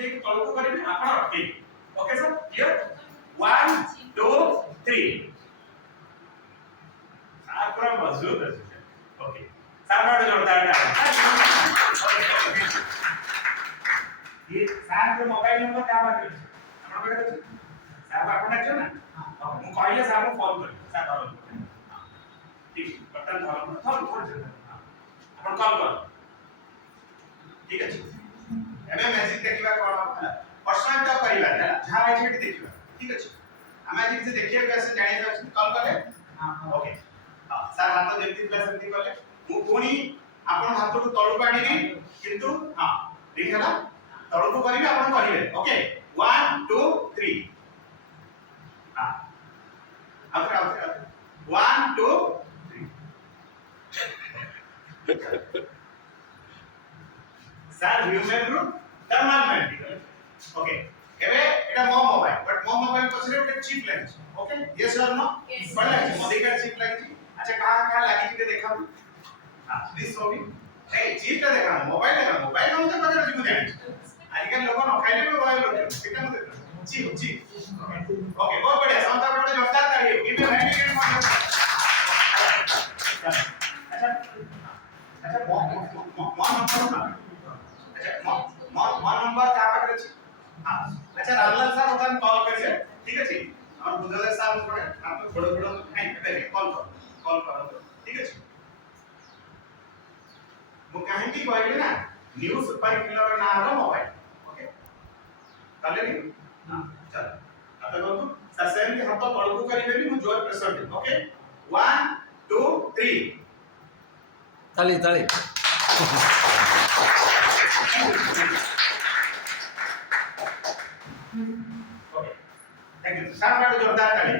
देख तळको करिवे आपण अटके ओके सर क्लियर 1 2 3 सार पूरा मजबूत है ओके सार मारो जोरदार ये सार के मोबाइल नंबर क्या बात है आपण कडे करू सार आपण आछो ना मु कहले सार को फोन कर सार धरो ठीक बटन धरो थोड़ थोड़ आपण कॉल कर ठीक अछि एमे मैजिक देखिबा कोन पर्सनल तो करिबा है जहां मैजिक देखिबा ठीक अछि हम मैजिक से देखिए कैसे जानि कॉल करे हां ओके हां सर हाथ जेति प्लस सेति कले मु कोनी आपण हाथ को तळु पाडीबी किंतु हां ठीक है ना तळु को करिबे आपण करिवे ओके 1 2 3 हां आउट 1 2 3 सर ह्यूमन रू थर्मल मेंटिकल ओके एबे एटा मो मोबाइल बट मो मोबाइल पछरे ओटे चिप लागिछ ओके यस और नो बडा मोदिका चिप लागिछ अच्छा कहां कहां लागिछ के देखा हां please show me a chip ता देखा मोबाइल हम तो पछरे चिप जानि आजकल लोग न खाइले भी मोबाइल लोग सेटा मत चिप ओके बहुत बढ़िया समता बड़े जोरदार ताली गिव मी हैंड अच्छा अच्छा वन नंबर का पाकर छी हां अच्छा रामलाल सर ओतन कॉल करिए ठीक अछि और बुद्धदेव सर पड़े आप थोड़ा थोड़ा नहीं करे कॉल करो ठीक अछि मु काहेंती कहले ना न्यूज़ सुपर किलर ना रो मोबाइल ओके काले नहीं हां चल आता को ससेन के हाथ तळकु करिवे मु जोर प्रेशर दे ओके 1 2 3 ताली ताली ओके थैंक यू सामने जोरदार ताली